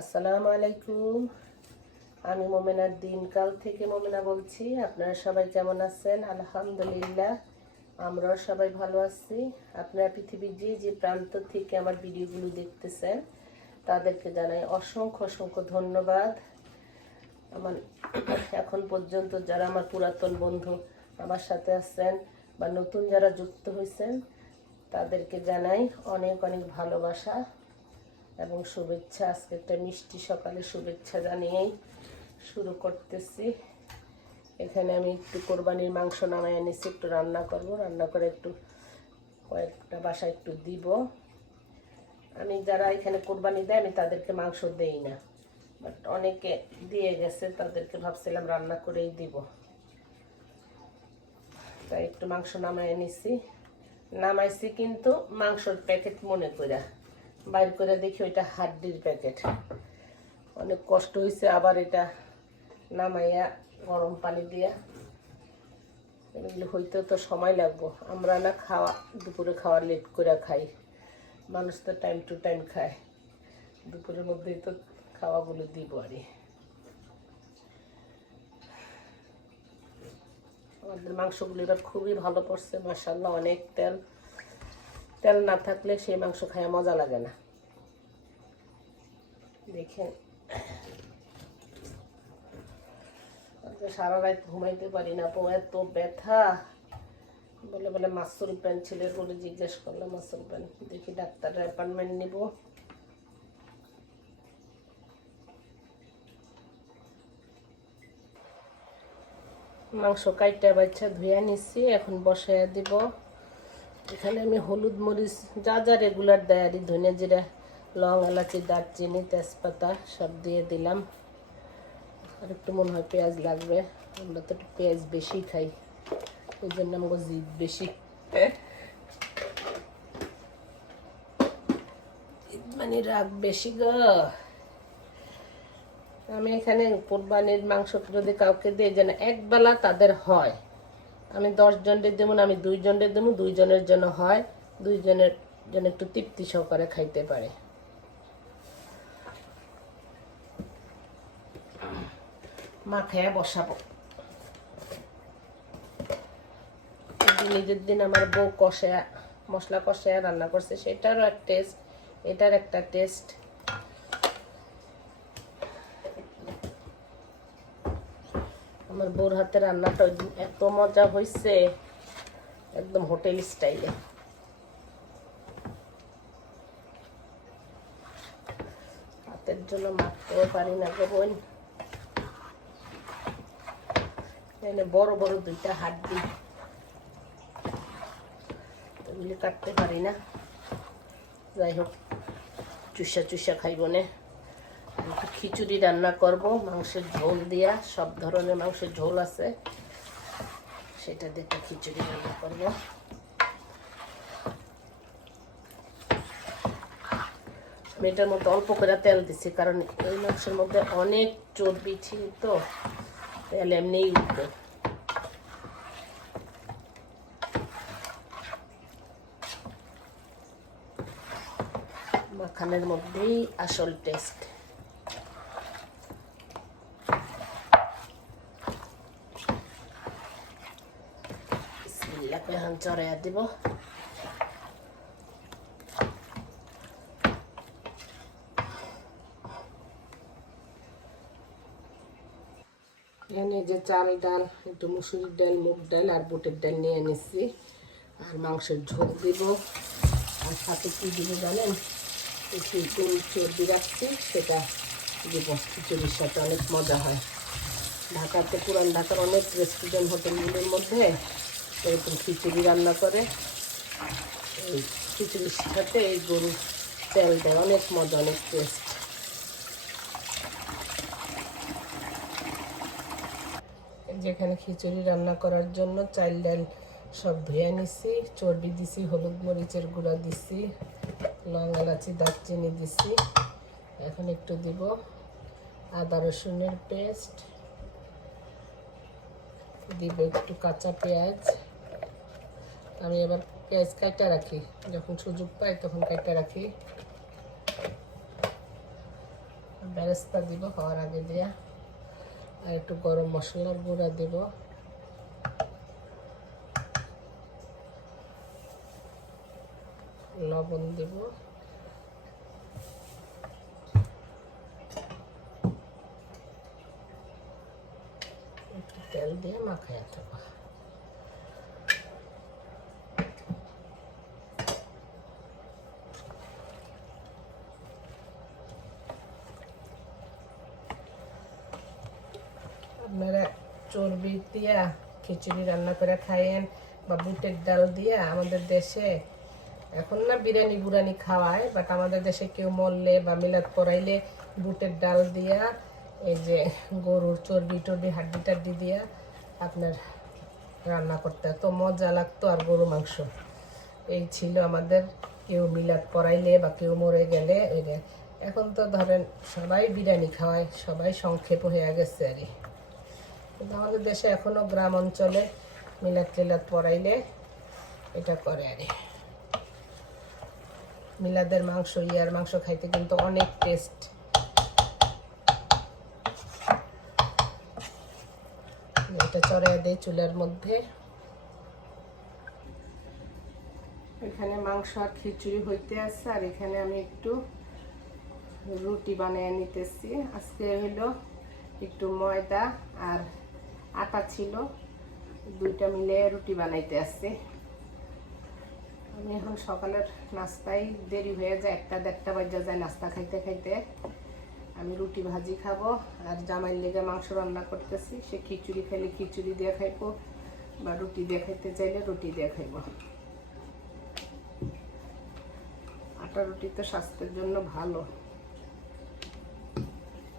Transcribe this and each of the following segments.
আসসালামু আলাইকুম। আমি মোমেনার দিনকাল থেকে মোমেনা বলছি। আপনারা সবাই কেমন আছেন? আলহামদুলিল্লাহ, আমরাও সবাই ভালো আছি। আপনারা পৃথিবীর যে যে প্রান্ত থেকে আমার ভিডিওগুলো দেখতেছেন, তাদেরকে জানাই অসংখ্য অসংখ্য ধন্যবাদ। আমার এখন পর্যন্ত যারা আমার পুরাতন বন্ধু আমার সাথে আছেন বা নতুন যারা যুক্ত হয়েছেন, তাদেরকে জানাই অনেক অনেক ভালোবাসা। এবং শুভেচ্ছা, আজকে একটা মিষ্টি সকালে শুভেচ্ছা জানিয়েই শুরু করতেছি। এখানে আমি একটু কোরবানির মাংস নামাই এনেছি, একটু রান্না করব। রান্না করে একটু কয়েকটা বাসা একটু দিব। আমি যারা এখানে কোরবানি দেয়, আমি তাদেরকে মাংস দেই না। বাট অনেকে দিয়ে গেছে, তাদেরকে ভাবছিলাম রান্না করেই দিব। তাই একটু মাংস নামাই এনেছি। নামাইছি কিন্তু মাংসর প্যাকেট মনে করে বাইর করে দেখি ওইটা হাড্ডির প্যাকেট। অনেক কষ্ট হয়েছে আবার এটা নামাইয়া গরম পানি দিয়া। এগুলো হইতেও তো সময় লাগবো। আমরা না খাওয়া, দুপুরে খাওয়া লেট করে খাই। মানুষ তো টাইম টু টাইম খায়। দুপুরের মধ্যেই তো খাওয়াগুলো দিব আরই আমাদের মাংসগুলো এবার খুবই ভালো পড়ছে মাসাল্লাহ অনেক তেল। তেল না থাকলে সেই মাংস খায় মজা লাগে না। দেখেন। সারা রাত ঘুমাইতে পারি না পো এত ব্যথা। বলে বলে মাসুল প্যান ছেলের বলে জিজ্ঞেস করলাম মাসুল প্যান, দেখি ডাক্তারের অ্যাপয়েন্টমেন্ট নিব। মাংস কাইটা বাচ্চা ধুয়ে নিচ্ছি এখন বসাইয়া দিব। এখানে আমি হলুদ মরিচ, যা যা রেগুলার দেয় দেয়ারি ধনে জিরা, লং, এলাচি, দারচিনি, তেজপাতা সব দিয়ে দিলাম। আর একটু মনে হয় পেঁয়াজ লাগবে। আমরা তো একটু পেঁয়াজ বেশি খাই ওই জন্য আমাকে জিদ বেশি। মানে রাগ বেশি গো। আমি এখানে কোরবানির মাংস যদি কাউকে দিই যেন একবেলা তাদের হয়। আমি দশ জনের দেবো না, আমি দুইজনের দেবো, দুইজনের জন্য হয়, দুইজনের জন্য একটু তৃপ্তি সহকারে খাইতে পারে। মা খেয়ে বসাবো নিজের দিন আমার বউ কষে মশলা কষে রান্না করছে, সেটারও এক টেস্ট এটার একটা টেস্ট আমার বোর হাতে রান্নাটা এত মজা হয়েছে একদম হোটেল স্টাইলে। হাতের জন্য মারতেও পারি না গো বোন। এখানে বড় বড় দুইটা হাড্ডি। এগুলি কাটতে পারি না। যাই হোক, চুষা চুষা খাইব না। খিচুড়ি রান্না করব, মাংসের ঝোল দিয়া, সব ধরনের মাংসের ঝোল আছে। সেটা দিয়ে খিচুড়ি রান্না করব। আমি এটার মধ্যে অল্প করে তেল দিছি, কারণ এই মাংসের মধ্যে অনেক চর্বি ছিল তো, তেল এমনিই উঠবে। মাখানের মধ্যেই আসল টেস্ট বিসমিল্লাহ এখন চড়াইয়া দিব এখানে যে চাল ডাল একটু মুসুরির ডাল মুগ ডাল আর বুটের ডাল নিয়ে এনেছি আর মাংসের ঝোল দিব আর সাথে কী দিব জানেন একটু গরুর চর্বি রাখছি সেটা দিব খিচুড়ির সাথে অনেক মজা হয় ঢাকাতে পুরান ঢাকার অনেক রেস্টুরেন্ট হোটেলগুলোর মধ্যে এরকম খিচুড়ি রান্না করে। এই খিচুড়ির সাথে এই গরুর তেল দেয় অনেক মজা, অনেক টেস্ট যেখানে খিচুড়ি রান্না করার জন্য চাল ডাল সব ধুয়ে নিছি, চর্বি দিছি, হলুদ মরিচের গুঁড়া দিছি লং এলাচি দারচিনি দিছি। এখন একটু দিব আদা রসুনের পেস্ট, দিব একটু কাঁচা পেঁয়াজ। আমি এবার পেঁয়াজ কাটা রাখি। যখন সুযোগ পাই তখন কাটা রাখি। বেরেস্তা দিব হওয়ার আগে দিয়া। আর একটু গরম মশলার গুঁড়া দিব। লবণ দিব। তেল দিয়ে মাখায় দেবো আপনারা চর্বি দিয়া খিচুড়ি রান্না করে খাইয়েন বা বুটের ডাল দিয়া আমাদের দেশে। এখন না বিরিয়ানি বুরানি খাওয়ায় বাট আমাদের দেশে কেউ মরলে বা মিলাদ পরাইলে বুটের ডাল দিয়া, এই যে গরুর চর্বি টর্বি, হাড্ডি টাড্ডি দিয়া আপনার রান্না করতে তো মজা লাগতো আর গরু মাংস। এই ছিল আমাদের কেউ মিলাদ পরাইলে বা কেউ মরে গেলে ওই এখন তো ধরেন সবাই বিরিয়ানি খাওয়ায়, সবাই সংক্ষেপ হয়ে গেছে আর। কিন্তু আমাদের দেশে এখনও গ্রাম অঞ্চলে মিলাদ টিলাদ পরাইলে এটা করে আর। মিলাদের মাংস, ইয়ার মাংস খাইতে কিন্তু অনেক টেস্ট এটা চড়াই দেয় চুলার মধ্যে। এখানে মাংস আর খিচুড়ি হইতে আছে, আর এখানে আমি একটু রুটি বানিয়ে নিতেছি। আজকে হলো একটু ময়দা আর আটা ছিল। দুইটা মিলে রুটি বানাইতে আসছে। আমি এখন সকালের নাস্তায় দেরি হয়ে যায়, একটা দেড়টা বাজা যায় নাস্তা খাইতে খাইতে। আমি রুটি ভাজি খাব আর জামাইয়ের লেগে মাংস রান্না করতেছি। সে খিচুড়ি খেলে খিচুড়ি দিয়ে খাইবো বা রুটি দিয়ে খাইতে চাইলে রুটি দিয়ে খাইবো। আটা রুটি তো স্বাস্থ্যের জন্য ভালো।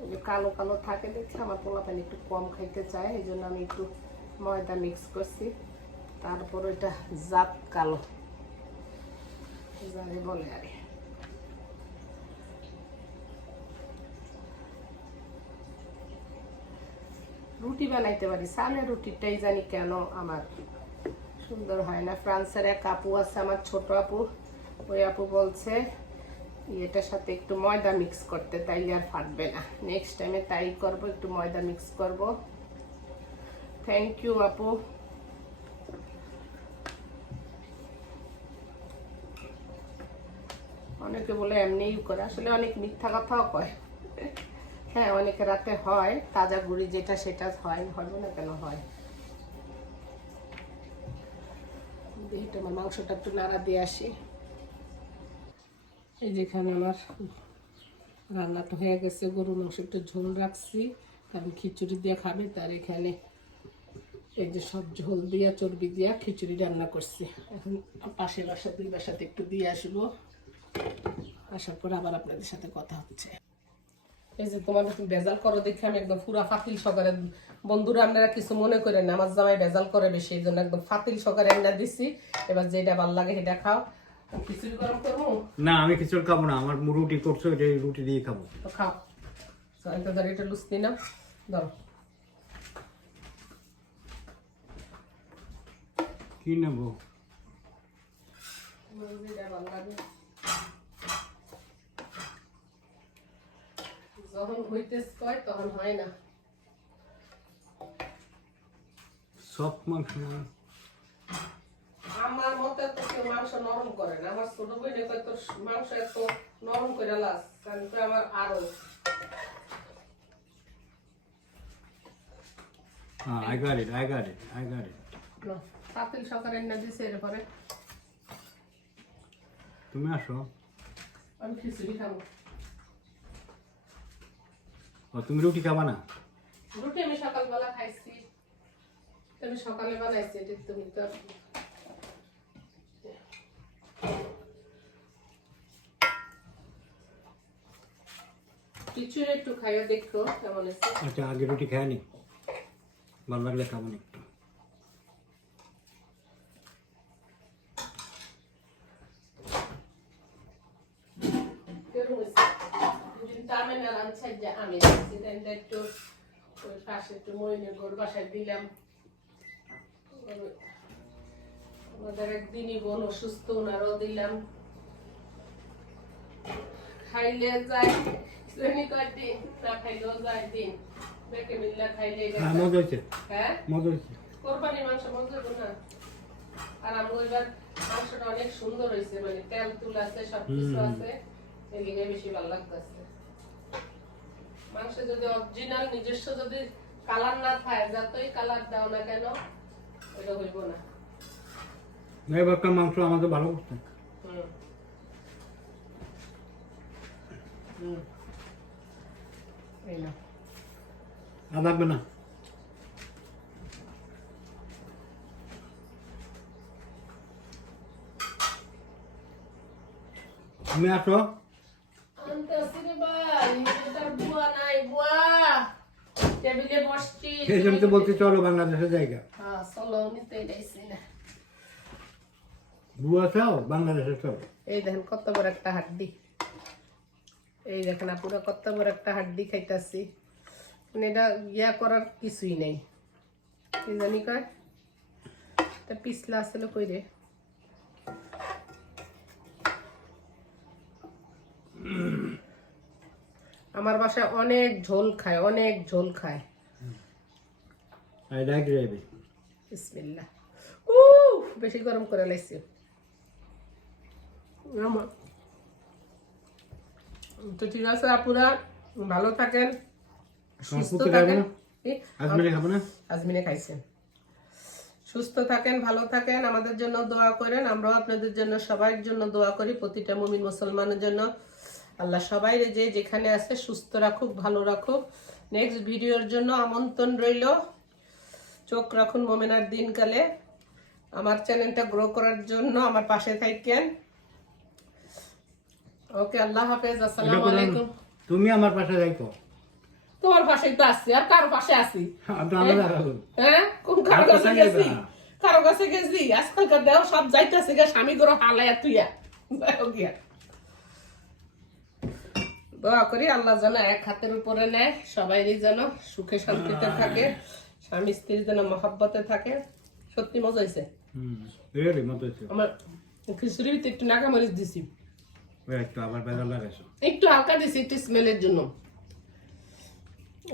যে কালো কালো থাকে দেখছি, আমার পোলাপানি একটু কম খাইতে চায়, এই জন্য আমি একটু ময়দা মিক্স করছি। তারপর ওইটা জাত কালো। যারে বলে আরে রুটি বানাইতে পারি সালে রুটিটাই জানি কেন আমার সুন্দর হয় না। ফ্রান্সের এক আপু আছে, আমার ছোট আপু। ওই আপু বলছে এটার সাথে একটু ময়দা মিক্স করতে তাইলে আর ফাটবে না। নেক্সট টাইমে তাই করব, একটু ময়দা মিক্স করব। থ্যাংক ইউ আপু। অনেকে বলে এমনিই করে, আসলে অনেক মিথ্যা কথাও কয়। হ্যাঁ অনেকে রাতে হয়, তাজা গুড়ি যেটা সেটা হয় হবে না কেন হয়? দেখি তোমার মাংসটা একটু নাড়া দিয়ে আসি। এই যেখানে আমার রান্নাটা হয়ে গেছে। গরু মাংস একটু ঝোল রাখছি। কারণ খিচুড়ি দিয়ে খাবে, তার এখানে এই যে সব ঝোল দিয়া, চর্বি দিয়া খিচুড়ি রান্না করছি। এখন পাশের বাসা, দুই বাসাতে একটু দিয়ে আসব। আসার পর আবার আপনাদের সাথে কথা হচ্ছে। এই যে তোমার তুমি বেজাল করো দেখে আমি একদম পুরা ফাতিল সকারে বন্ধুরা, আপনারা কিছু মনে করেন আমার জামাই বেজাল করে বেশি এই জন্য একদম ফাতিল সকারে এনে দিছি। এবার যেটা ভালো লাগে সেটা খাও। খিচুড়ি গরম করব? না আমি খিচুড়ি খাব না আমার রুটি করছ যে রুটি দিয়ে খাব। তো খাও। ধরো। কি নেব? যখন হইতে কয় তখন হয় না। সব মাংস। আমার মতে তো কেউ মাংস নরম করে না। আমার ছোট বইনে তোর মাংস এত নরম করে লাস কারণ তো আমার আরও হ্যাঁ I got it I got it I got it পাতিল সকালে এনে দিছে এরপরে। তুমি আসো। আমি খিচুড়ি খাব। ও তুমি রুটি খাবা না? রুটি আমি সকালবেলা খাইছি। তুমি সকালে বানাইছি তুমি তো খিচুড়ি একটু খাইও দেখো কেমন আছে। আচ্ছা আগে রুটি খায় নি। ভালো লাগলে খাব না একটু। আমি একটু ওই পাশে একটু মরিনের গরু বাসায় দিলাম। আমাদের একদিনই বোন অসুস্থ ওনারও দিলাম। খাইলে যায় হ্যাঁ হ্যাঁ? আর এবার মাংসটা অনেক সুন্দর হয়েছে মানে তেল তুল আছে সবকিছু আছে এদিকে বেশি ভালো লাগতেছে। মাংস যদি অরিজিনাল নিজস্ব যদি কালার না থাকে যতই কালার দাও না কেন এটা হইব না। মাংস আমাদের ভালো করতে হুম। হুম। আর লাগবে না নাই, বুয়া। টেবিলে বসছি। সেই জন্য তো বলতে চলো বাংলাদেশের জায়গা হ্যাঁ, না। বুয়া চাও বাংলাদেশে চলো এই দেখেন কত বড় একটা হাড্ডি এই দেখেন আপুরা কত বড় একটা হাড্ডি খাইতাছি। মানে এটা ইয়া করার কিছুই নেই। কি জানি কয়? তা পিছলা আসলে কই রে? আমার বাসায় অনেক ঝোল খায় অনেক ঝোল খায়। বিসমিল্লাহ। উ বেশি গরম করে লাইছি। আমার তো ঠিক আছে আপুরা ভালো থাকেন সুস্থ থাকেন। আজমিনে খাইছেন। সুস্থ থাকেন ভালো থাকেন আমাদের জন্য দোয়া করেন। আমরাও আপনাদের জন্য সবার জন্য দোয়া করি প্রতিটা মুমিন মুসলমানের জন্য। আল্লাহ সবাই যে যেখানে আছে সুস্থ রাখুক ভালো রাখুক। নেক্সট ভিডিওর জন্য আমন্ত্রণ রইল। চোখ রাখুন মোমেনার দিনকালে। আমার চ্যানেলটা গ্রো করার জন্য আমার পাশে থাকেন। ওকে আল্লাহ হাফেজ আসসালামু আলাইকুম। তুমি আমার পাশে যাইতো তোমার পাশেই তো আসছি আর কার পাশে আছি? আপনি আলাদা রাখো। হ্যাঁ? কোন কারও কাছে গেছি? কারও কাছে গেছি? আজকালকার দেহ সব যাইতেছে গে স্বামী গুলো হালায়া তুইয়া। গিয়া। দোয়া করি আল্লাহ যেন এক হাতের উপরে নেয় সবাই যেন সুখে শান্তিতে থাকে স্বামী স্ত্রী যেন মহাব্বতে থাকে। সত্যি মজা হয়েছে আমার ভিতরে একটু নাকামরিচ দিছি। একটু হালকা দিছি, একটু স্মেলের জন্য।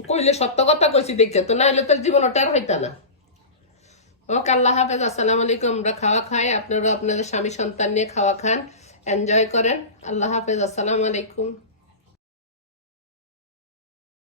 কইলে সত্য কথা কইছি দেখে, তো না হলে তোর জীবন ওটার হইতা না। ওকে আল্লাহ হাফেজ, আসসালামু আলাইকুম। আমরা খাওয়া খাই আপনারা আপনাদের স্বামী সন্তান নিয়ে খাওয়া খান, এনজয় করেন। আল্লাহ হাফেজ, আসসালামু আলাইকুম।